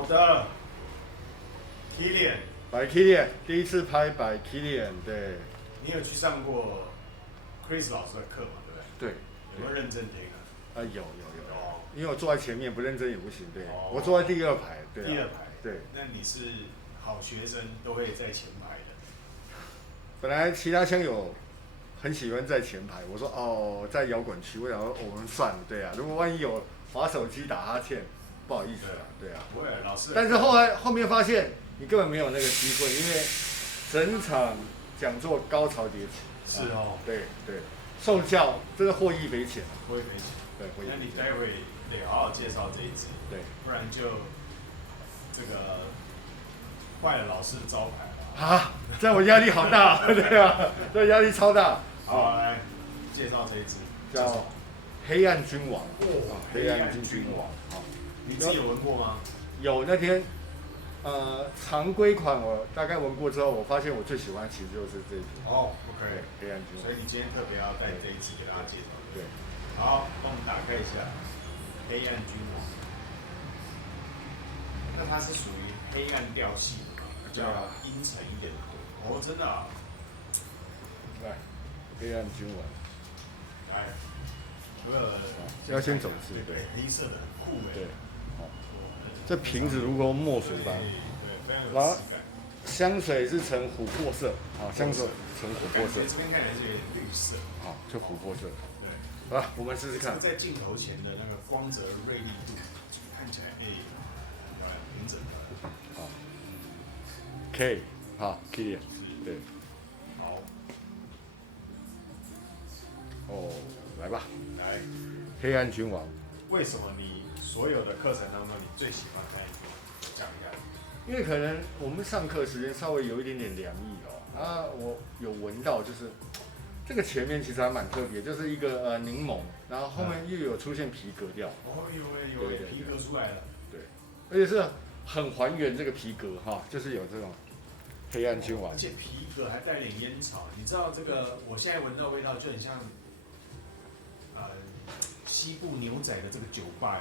好的，Kilian，白 Kilian 第一次拍白 Kilian， 对。你有去上过 Chris 老师的课嘛？对不对？对。有没有认真听啊？有，因为我坐在前面，不认真也不行，对。我坐在第二排，对。第二排，对。那你是好学生，都会在前排的。本来其他枪友很喜欢在前排，我说哦，在摇滚区，我想说我们算了，对啊，如果万一有滑手机打哈欠，不好意思啊，对啊。不会，老师。但是后面发现你根本没有那个机会，因为整场讲座高潮迭起。是哦。对，受教真的获益匪浅。获益匪浅。对，那你待会得好好介绍这一支，对，不然就这个坏了老师的招牌了。啊，这样我压力好大，对啊，这压力超大。好，来介绍这一支，叫黑暗君王。黑暗君王。好，你自己有闻过吗？有，那天常规款我大概闻过之后，我发现我最喜欢其实就是这一支。哦 ，OK， 黑暗君王。所以你今天特别要带这一支给大家介绍。对。好，帮我们打开一下黑暗君王。那它是属于黑暗调系的嘛？比较阴沉一点的。哦，真的啊。来，黑暗君王。来，要先走字。对，黑色的很酷哎。对。这瓶子如果墨水般。对，然后香水是呈琥珀色，好，香水呈琥珀色。这边看起来是有点绿色。好，就琥珀色。对。啊，我们试试看。在镜头前的那个光泽锐利度，看起来平整的。好。K， 好 ，Kilian， 对。好。哦，来吧。来。黑暗君王。为什么你所有的课程当中，你最喜欢黑暗君王？讲一下。因为可能我们上课时间稍微有一点点凉意哦，我有闻到就是这个前面其实还蛮特别，就是一个柠檬，然后后面又有出现皮革调。哦，有皮革出来了。对，而且是很还原这个皮革哈，就是有这种黑暗君王。而且皮革还带点烟草，你知道这个我现在闻到味道就很像西部牛仔的这个酒吧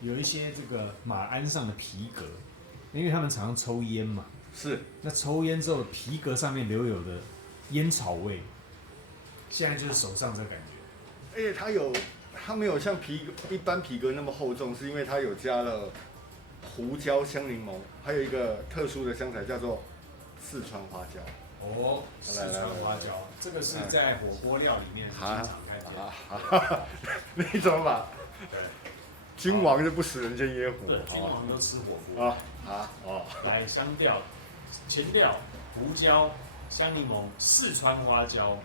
有一些这个马鞍上的皮革。因为他们常常抽烟嘛，是，那抽烟之后皮革上面留有的烟草味，现在就是手上这个感觉。而且它没有像一般皮革那么厚重，是因为它有加了胡椒、香柠檬，还有一个特殊的香材叫做四川花椒。哦，四川花椒，这个是在火锅料里面是经常看见。你怎么把？君王就不食人间烟火。对，君王都吃火锅。来香调，前调胡椒、香柠檬、四川花椒。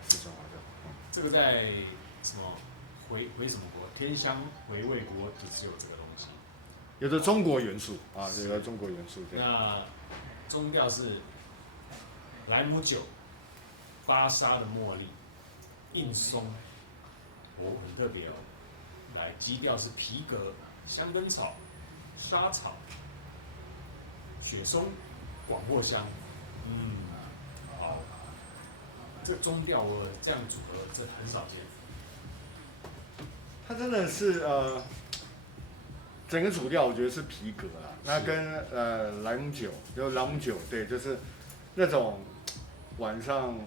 这个在什么回什么国？天香回味锅只有这个东西。有着中国元素啊，有着中国元素。那中调是莱姆酒、巴沙的茉莉、硬松，很特别哦。来基调是皮革、香根草、沙草、雪松、广藿香。好，这中调我这样组合这很少见。它真的是整个主调我觉得是皮革啦，那跟莱姆酒，就朗姆酒，对，就是那种晚上。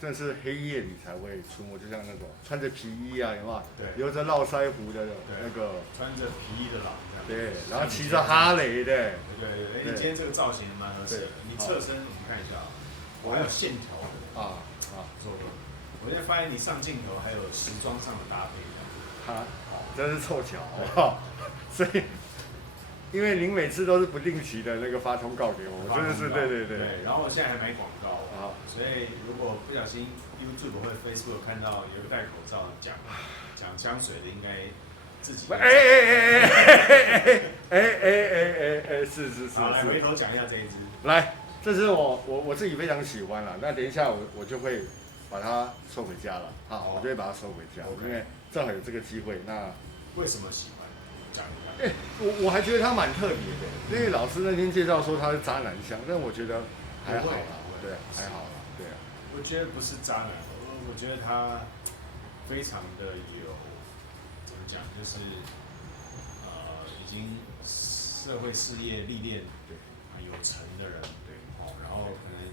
正是黑夜里才会出没，就像那种穿着皮衣啊，有没有？对。留着络腮胡的那个。穿着皮衣的狼这样。对，然后骑着哈雷的。对，你今天这个造型蛮合适的。你侧身我们看一下，我还有线条的。不错。我现在发现你上镜头还有时装上的搭配。真是凑巧，好不好？所以。因为您每次都是不定期的那个发通告给我，真的是对。然后我现在还买广告所以如果不小心 YouTube 或者 Facebook 看到有个戴口罩讲香水的，应该自己。是。好，来回头讲一下这一支。来，这支我自己非常喜欢了。那等一下我就会把它收回家了。好，我就会把它收回家，因为正好有这个机会。那为什么喜欢？我还觉得它蛮特别的，因为老师那天介绍说它是渣男香，但我觉得还好啦，对，还好啦，对啊。我觉得不是渣男，我觉得它非常的有怎么讲，就是已经社会事业历练对有成的人，对，然后可能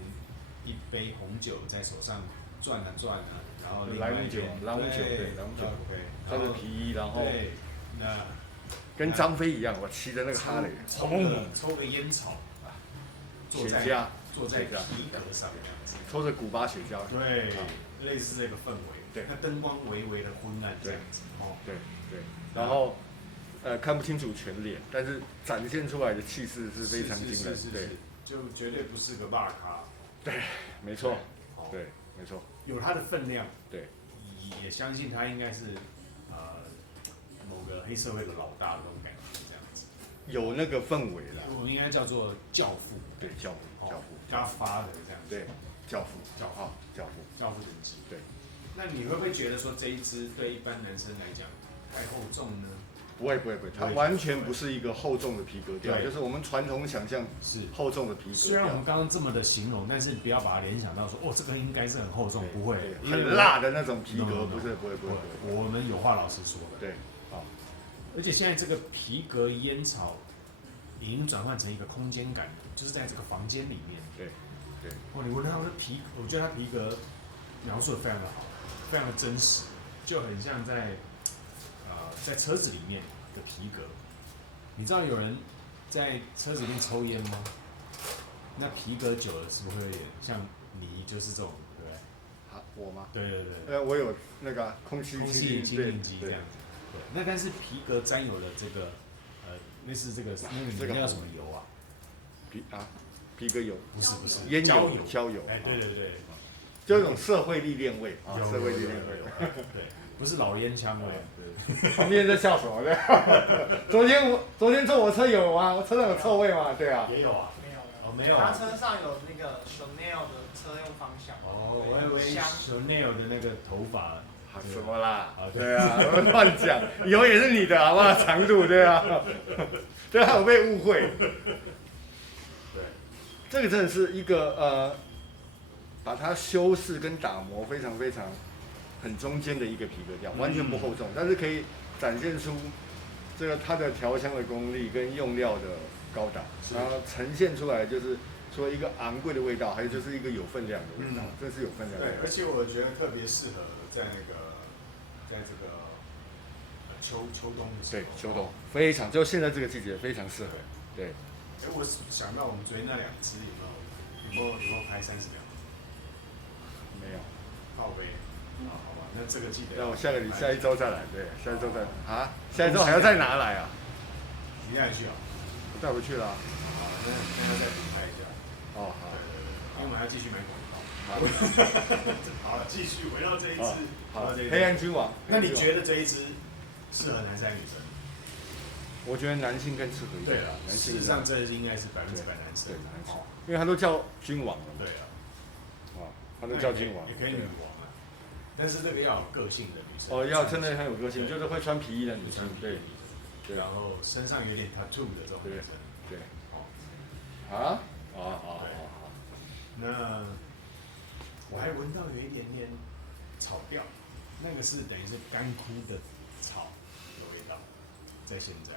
一杯红酒在手上转啊转啊，然后另莱姆酒外一边，莱姆酒对莱姆酒对，穿着皮衣，然后对，那跟张飞一样，我骑着那个哈雷，抽个烟草，坐在雪茄，坐在皮革上这样子，抽着古巴雪茄，对，类似这个氛围，对，那灯光微微的昏暗这样子，对对，然后看不清楚全脸，但是展现出来的气势是非常惊人，对，就绝对不是个大咖，对，没错，对，没错，有他的分量，对，也相信他应该是某个黑社会的老大的那种感觉这样子，有那个氛围了，我们应该叫做教父，对，教父，他发的这样子，对，教父，教父等级，对。那你会不会觉得说这一支对一般男生来讲太厚重呢？不会，它完全不是一个厚重的皮革调，就是我们传统想象是厚重的皮革调。虽然我们刚刚这么的形容，但是不要把它联想到说，这个应该是很厚重，不会，很辣的那种皮革，不会。我们有话老实说的。对，好。而且现在这个皮革烟草已经转换成一个空间感，就是在这个房间里面。对。你闻到它的皮，我觉得它皮革描述的非常的好，非常的真实，就很像在车子里面的皮革。你知道有人在车子里面抽烟吗？那皮革久了是不是会有点像你就是这种，对不对？啊，我吗？对。我有那个空气清净机这样子。对。那但是皮革沾有了这个类似这个那叫什么油啊？皮革油？不是。烟油、焦油。哎，对。就一种社会历练味啊，社会历练味。对。不是老烟枪味。对。旁边在笑什么？对。昨天坐我车有吗？我车上有臭味吗？对啊。也有啊。没有。他车上有那个 Chanel 的车用芳香。我以为 Chanel 的那个头发。什么啦？对啊，乱讲，以后也是你的好不好？长度对啊。对啊，我被误会。对。这个真的是一个把它修饰跟打磨非常很中间的一个皮革调，完全不厚重，但是可以展现出这个它的调香的功力跟用料的高档，然后呈现出来就是说一个昂贵的味道，还有就是一个有分量的味道，这是有分量的。对，而且我觉得特别适合在这个秋冬的时候。对，秋冬非常，就现在这个季节非常适合。对。我想到我们昨天那2支有没有拍30秒？没有。靠背。好吧，那这个记得。那我下一周再来，对，下一周再来啊，下一周还要再拿来啊？你带回去啊？我带回去了。好，那要再补拍一下。哦，好。因为我们还要继续买广告。好了，继续回到这一支。好，黑暗君王。那你觉得这一支适合男生女生？我觉得男性更适合一点。对了，事实上这应该是100%男生。对，男性，因为他都叫君王了。对啊。他都叫君王。也可以女王啊，但是这个要有个性的女生。要真的很有个性，就是会穿皮衣的女生。对。然后身上有点 tattoo 的这种女生。对。好。那我还闻到有一点点草调，那个是等于是干枯的草的味道，在现在。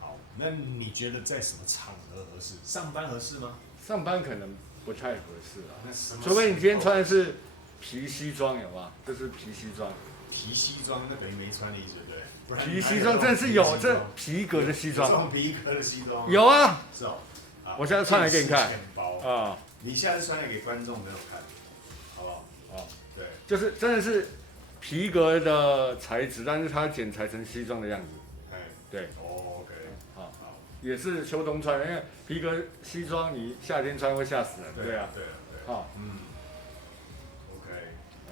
好，那你觉得在什么场合合适？上班合适吗？上班可能不太合适啊，除非你今天穿的是皮西装，有吗？这是皮西装。皮西装那等于没穿的意思，对不对？皮西装真是有，这皮革的西装。这种皮革的西装。有啊。是哦。我现在穿来给你看。啊。你现在穿来给观众朋友看，好不好？对。就是真的是皮革的材质，但是它剪裁成西装的样子。对。OK。好。也是秋冬穿，因为皮革西装你夏天穿会吓死人。对啊。好。OK。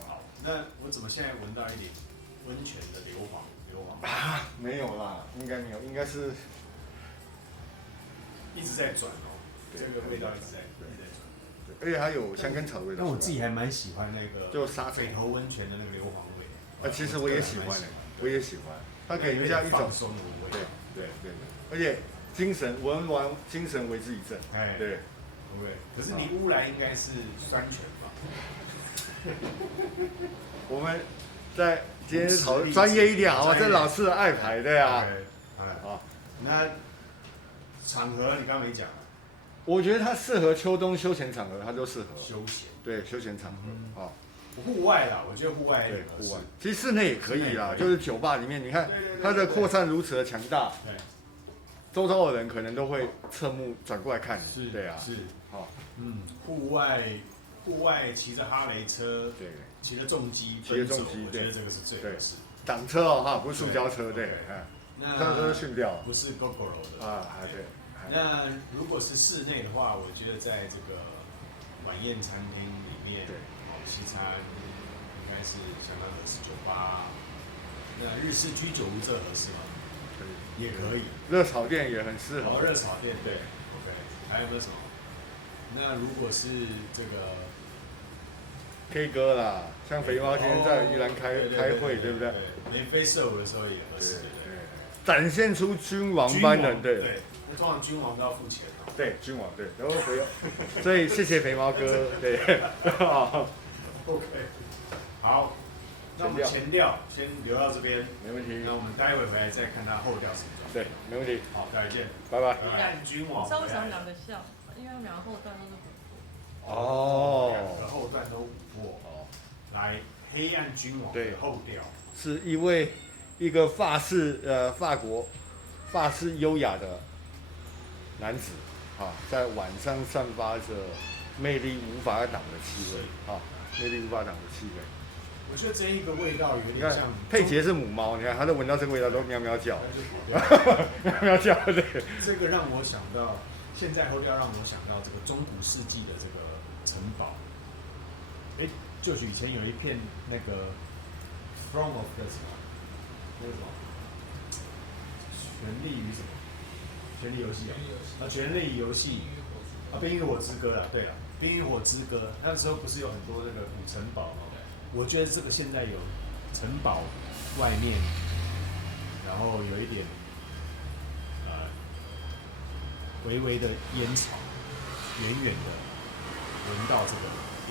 好，那我怎么现在闻到一点温泉的硫磺？啊，没有啦，应该没有，应该是一直在转哦。这个味道一直在转。而且它有香根草的味道。但我自己还蛮喜欢那个，就沙北投温泉的那个硫磺味。其实我也喜欢我也喜欢，它给人家一种放松的味。对，而且精神闻完精神为之一振。对。可是你乌来应该是酸泉吧？我们在今天讨论专业一点好吧？这老师的爱牌对啊。好，那场合你刚刚没讲啊，我觉得它适合秋冬休闲场合，它都适合。休闲。对，休闲场合啊。户外啦，我觉得户外对，很合适户外，其实室内也可以啦，就是酒吧里面，你看它的扩散如此的强大，对，周遭的人可能都会侧目转过来看你。是，对啊，是，好，户外骑着哈雷车，对，骑着重机，骑着重机，我觉得这个是最合适。挡车哦哈，不是塑胶车，对，那车训掉，不是 GoGo 的啊，对。那如果是室内的话，我觉得在这个晚宴餐厅里面，对，西餐应该是相当合适。酒吧，那日式居酒屋这合适吗？也可以。热炒店也很适合。热炒店对 ，OK。还有没有什么？那如果是这个 K 歌啦，像肥猫今天在宜兰开会，对不对？眉飞色舞的时候也合适，展现出君王般的，对。那通常君王都要付钱哦。对，君王对，然后所以谢谢肥猫哥，对。OK， 好，那我们前调先留到这边，没问题。那我们待会回来再看它后调什么状态。对，没问题。好，再见，拜拜。看君王。稍微想两个像，因为他们两个后段都是琥珀。哦。两个后段都琥珀。哦。来，黑暗君王的后调。是一个法式优雅的男子，在晚上散发着魅力无法挡的气味，魅力无法挡的气味。我觉得这一个味道有你看点像佩杰是母猫，你看它都闻到这个味道都喵喵叫，喵喵叫，对。这个让我想到，现在后调让我想到这个中古世纪的这个城堡。就是以前有一片那个 Throne of 的什么，那个什么，权力与什么？权力游戏啊，权力游戏啊，冰与火之歌啊，对了，冰与火之歌，那时候不是有很多那个古城堡吗？我觉得这个现在有城堡外面，然后有一点微微的烟草，远远的闻到这个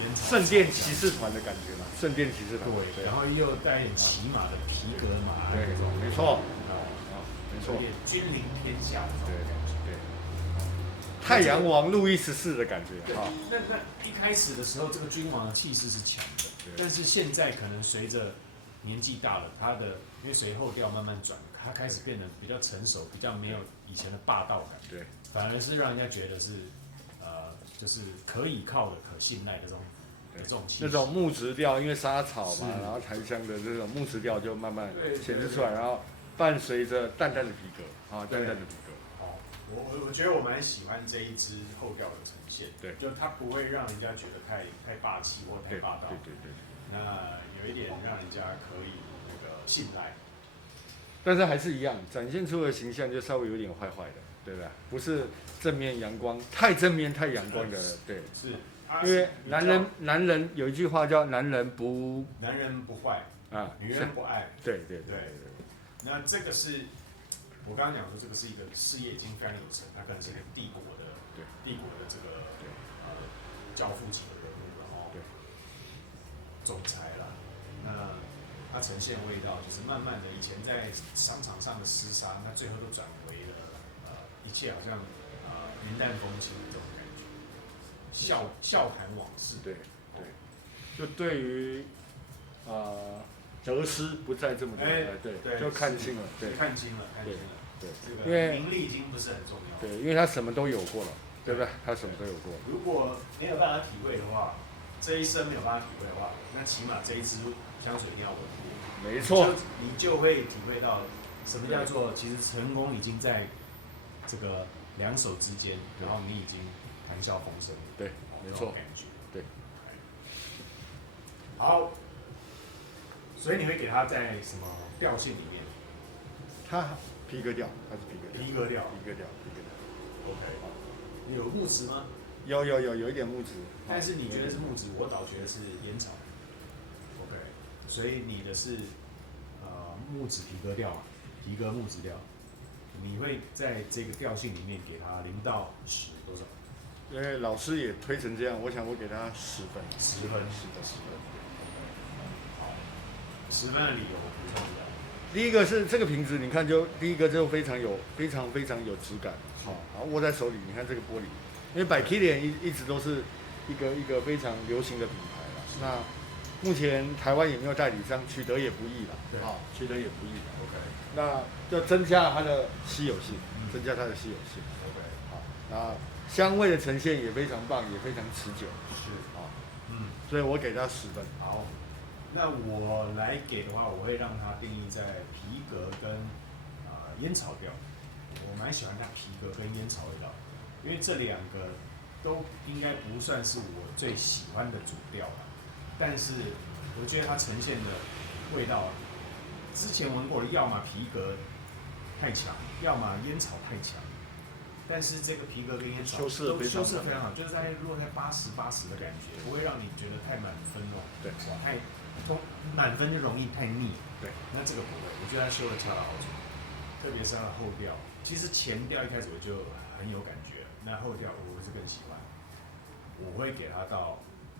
烟草。圣殿骑士团的感觉嘛，圣殿骑士团。对，然后又带一点骑马的皮革马，对，没错，没错，有点君临天下的那种感觉。对。太阳王路易14的感觉，那一开始的时候，这个君王的气势是强的，但是现在可能随着年纪大了，因为随后调慢慢转，他开始变得比较成熟，比较没有以前的霸道感，对，反而是让人家觉得是就是可以靠的、可信赖的这种气势。那种木质调，因为沙草嘛，然后檀香的这种木质调就慢慢显示出来，然后伴随着淡淡的皮革，淡淡的皮革。我觉得我蛮喜欢这一支后调的呈现，对，就它不会让人家觉得太霸气或太霸道，对。那有一点让人家可以那个信赖，但是还是一样，展现出的形象就稍微有点坏坏的，对吧？不是正面阳光，太正面太阳光的，对。是，因为男人有一句话叫男人不坏啊，女人不爱，对。那这个是。我刚刚讲说，这个是一个事业已经非常有成，他可能是一个帝国的这个教父级的人物了哦，总裁了。那他呈现的味道就是慢慢的，以前在商场上的厮杀，那最后都转为了一切好像云淡风轻的这种感觉，笑谈往事。对，就对于得失不再这么多，对，就看清了，对，看清了，对，因为名利已经不是很重要，对，因为他什么都有过了，对不对？他什么都有过。如果没有办法体会的话，这一生没有办法体会的话，那起码这一支香水一定要闻过，没错，你就会体会到什么叫做其实成功已经在这个两手之间，然后你已经谈笑风生，对，没错，感觉，对，好。所以你会给它在什么调性里面？它皮革调，它是皮革调。OK。你有木质吗？有一点木质。但是你觉得是木质，我倒觉得是烟草。OK。所以你的是木质皮革调嘛，皮革木质调。你会在这个调性里面给它0到10多少？因为老师也推成这样，我想我给他10分。10分。 10分的理由我补充一下，第一个是这个瓶子，你看第一个就非常有质感，好，然后握在手里，你看这个玻璃，因为百 Kilian 一直都是一个非常流行的品牌了。那目前台湾也没有代理商，取得也不易了，好，取得也不易。OK，那就增加了它的稀有性，增加它的稀有性。 OK，好，那香味的呈现也非常棒，也非常持久。是，好，嗯，所以我给它10分。好，那我来给的话，我会让它定义在皮革跟烟草调。我蛮喜欢它皮革跟烟草味道，因为这2个都应该不算是我最喜欢的主调吧，但是我觉得它呈现的味道，之前闻过的要么皮革太强，要么烟草太强。但是这个皮革跟烟草修饰得非常好，就是落在80的感觉，不会让你觉得太满分哦。对，哇，满分就容易太腻。对，那这个不会，我觉得它修的恰到好处，特别是它的后调。其实前调一开始我就很有感觉，那后调我是更喜欢，我会给它到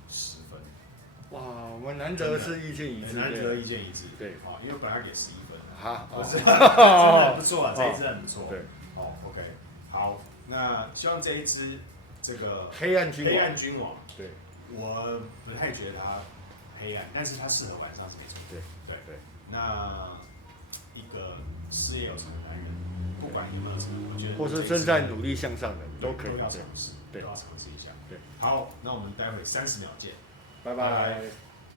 10分。哇，我们难得是意见一致，难得意见一致。对，啊，因为本来给11分。好，不是，真的很不错啊，这一支很不错。对，哦 ，OK， 好，那希望这一支这个黑暗君王，对，我不太觉得它黑暗，但是它适合晚上是没错。对，那一个事业有成的男人，不管有没有成，我觉得或是正在努力向上的都可以，都要尝试，都对，要尝试一下。对，好，那我们待会30秒见，拜拜。